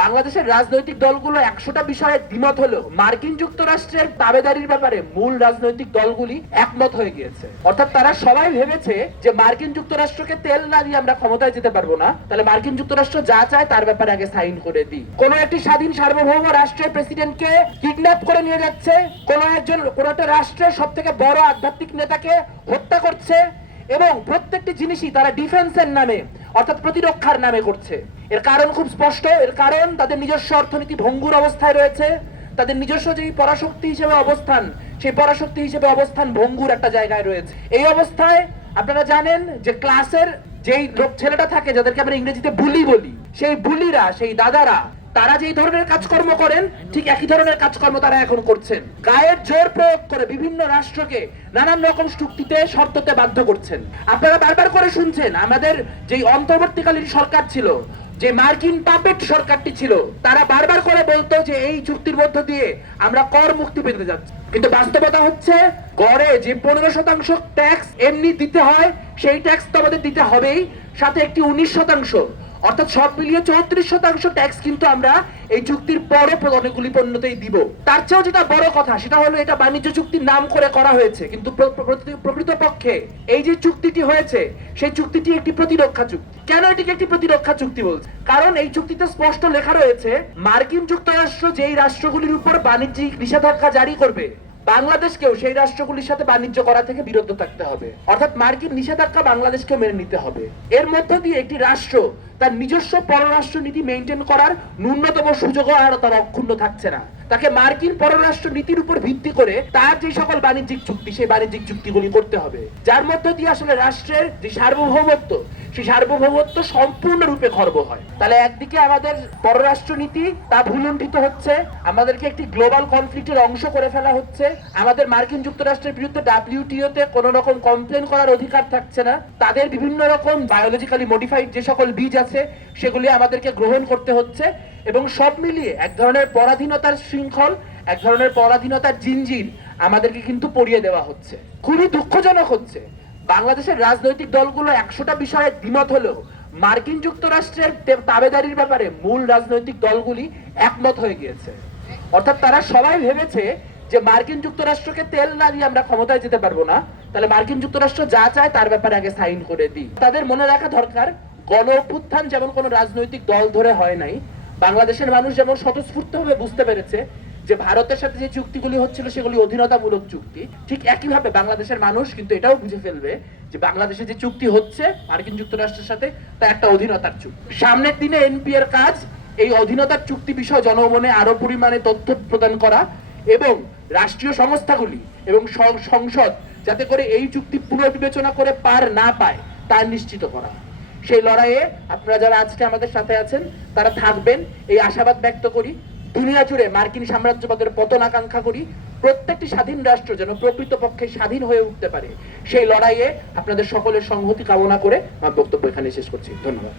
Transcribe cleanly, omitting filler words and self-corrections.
বাংলাদেশের রাজনৈতিক দলগুলো 100টা বিষয়ে দ্বিমত হলেও মার্কিন যুক্তরাষ্ট্রের দাবেদারির ব্যাপারে মূল রাজনৈতিক দলগুলি একমত হয়ে গিয়েছে। অর্থাৎ তারা সবাই ভেবেছে যে মার্কিন যুক্তরাষ্ট্রকে তেল না দিয়ে আমরা ক্ষমতায় যেতে পারবো না, তাহলে মার্কিন যুক্তরাষ্ট্র যা চায় তার ব্যাপারে আগে সাইন করে দিই। কোন একটি স্বাধীন সার্বভৌম রাষ্ট্রের প্রেসিডেন্টকে কিডন্যাপ করে নিয়ে যাচ্ছে, কোন একটা রাষ্ট্রের সব থেকে বড় আধ্যাত্মিক নেতাকে হত্যা করছে, এবং প্রত্যেকটি জিনিসই তারা ডিফেন্সের নামে অর্থাৎ প্রতিরক্ষার নামে করছে। এর কারণ খুব স্পষ্ট, এর কারণ তাদের নিজস্ব অর্থনীতি ভঙ্গুর অবস্থায় রয়েছে, তাদের নিজস্ব যেই পরাশক্তি হিসেবে অবস্থান, সেই পরাশক্তি হিসেবে অবস্থান ভঙ্গুর একটা জায়গায় রয়েছে। এই অবস্থায় আপনারা জানেন যে ক্লাসের যেই লোক ছেলেটা থাকে, যাদেরকে আমরা ইংরেজিতে বুলি বলি, সেই বুলিরা, সেই দাদারা, তারা যেই ধরনের কাজকর্ম করেন ঠিক একই ধরনের কাজকর্ম তারা এখন করছেন। গায়ের জোর প্রয়োগ করে বিভিন্ন রাষ্ট্রকে নানান রকম চুক্তিতে শর্ততে বাধ্য করছেন। আপনারা বারবার করে শুনছেন আমাদের যেই অন্তর্বর্তীকালীন সরকার ছিল, যে মার্কিন পাপেট সরকারটি ছিল, তারা বারবার করে বলতো যে এই চুক্তির মধ্য দিয়ে আমরা কর মুক্তি পেতে যাচ্ছি। কিন্তু বাস্তবতা হচ্ছে গড়ে যে 15% ট্যাক্স এমনি দিতে হয়, সেই ট্যাক্স তো আমাদের দিতে হবেই, সাথে একটি 19%, অর্থাৎ সব মিলিয়ে 34% ট্যাক্স কিন্তু আমরা এই চুক্তির পরও অনেকগুলি পণ্যতেই দিব। তার চেয়েও যেটা বড় কথা সেটা হলো এটা বাণিজ্য চুক্তির নাম করে করা হয়েছে, কিন্তু প্রকৃতপক্ষে এই যে চুক্তিটি হয়েছে সেই চুক্তিটি একটি প্রতিরক্ষা চুক্তি। কেন এটিকে একটি প্রতিরক্ষা চুক্তি বলছে? কারণ এই চুক্তিতে স্পষ্ট লেখা রয়েছে মার্কিন যুক্তরাষ্ট্র যেই রাষ্ট্রগুলির উপর বাণিজ্যিক নিষেধাজ্ঞা জারি করবে, বাংলাদেশকেও সেই রাষ্ট্রগুলির সাথে বাণিজ্য করা থেকে বিরত থাকতে হবে। অর্থাৎ মার্কিন নিষেধাজ্ঞা বাংলাদেশকে মেনে নিতে হবে। এর মধ্য দিয়ে একটি রাষ্ট্র তার নিজস্ব পররাষ্ট্র নীতি মেনটেন করার ন্যূনতম সুযোগও আর তার অক্ষুণ্ণ থাকছে না। তাকে মার্কিন পররাষ্ট্র নীতির উপর ভিত্তি করে তার যে সকল বাণিজ্যিক চুক্তি, সেই বাণিজ্যিক চুক্তিগুলি করতে হবে, যার মধ্য দিয়ে আসলে রাষ্ট্রের যে সার্বভৌমত্ব, সেই সার্বভৌমত্ব সম্পূর্ণরূপে খর্ব হয়। তাহলে একদিকে আমাদের পররাষ্ট্র নীতি তা ভুলুণ্ঠিত হচ্ছে, আমাদেরকে একটি গ্লোবাল কনফ্লিক্টের অংশ করে ফেলা হচ্ছে, আমাদের মার্কিন যুক্তরাষ্ট্রের বিরুদ্ধে WTO তে কোনো রকম কমপ্লেন করার অধিকার থাকছে না, তাদের বিভিন্ন রকম বায়োলজিক্যালি মডিফাইড যে সকল বীজ আছে সেগুলি আমাদেরকে গ্রহণ করতে হচ্ছে, এবং সব মিলিয়ে এক ধরনের পরাধীনতার শৃঙ্খল, এক ধরনের পরাধীনতার জিনজির আমাদেরকে কিন্তু পরিয়ে দেওয়া হচ্ছে। খুবই দুঃখজনক হচ্ছে বাংলাদেশের রাজনৈতিক দলগুলো 100টা বিষয়ে দ্বিমত হলেও মার্কিন যুক্তরাষ্ট্রের দাবেদারির ব্যাপারে মূল রাজনৈতিক দলগুলি একমত হয়ে গিয়েছে। অর্থাৎ তারা সবাই ভেবেছে যে মার্কিন যুক্তরাষ্ট্রকে তেল না দিয়ে আমরা ক্ষমতায় যেতে পারবো না, তাহলে মার্কিন যুক্তরাষ্ট্র যা চায় তার ব্যাপারে আগে সাইন করে দিই। তাদের মনে রাখা দরকার, গণ অভ্যুত্থান যেমন কোনো রাজনৈতিক দল ধরে হয় নাই, বাংলাদেশের মানুষ যেমন স্বতঃস্ফূর্তভাবে বুঝতে পেরেছে যে ভারতের সাথে যে চুক্তিগুলি হচ্ছিল সেগুলি অধীনতামূলক চুক্তি, ঠিক একইভাবে বাংলাদেশের মানুষ কিন্তু এটাও বুঝে ফেলবে যে বাংলাদেশে যে চুক্তি হচ্ছে মার্কিন যুক্তরাষ্ট্রের সাথে তা একটা অধীনতার চুক্তি। সামনের দিনে এনপি এর কাজ এই অধীনতার চুক্তি বিষয়ে জনমনে আরো পরিমাণে তথ্য প্রদান করা, এবং রাষ্ট্রীয় সংস্থাগুলি এবং সংসদ যাতে করে এই চুক্তি পুনর্বিবেচনা করে পার না পায় তা নিশ্চিত করা। সেই লড়াইয়ে আপনারা যারা আজকে আমাদের সাথে আছেন তারা থাকবেন এই আশাবাদ ব্যক্ত করি। দুনিয়া জুড়ে মার্কিন সাম্রাজ্যবাদের পতন আকাঙ্ক্ষা করি। প্রত্যেকটি স্বাধীন রাষ্ট্র যেন প্রকৃতপক্ষে স্বাধীন হয়ে উঠতে পারে, সেই লড়াইয়ে আপনাদের সকলের সংহতি কামনা করে আমার বক্তব্য এখানে শেষ করছি। ধন্যবাদ।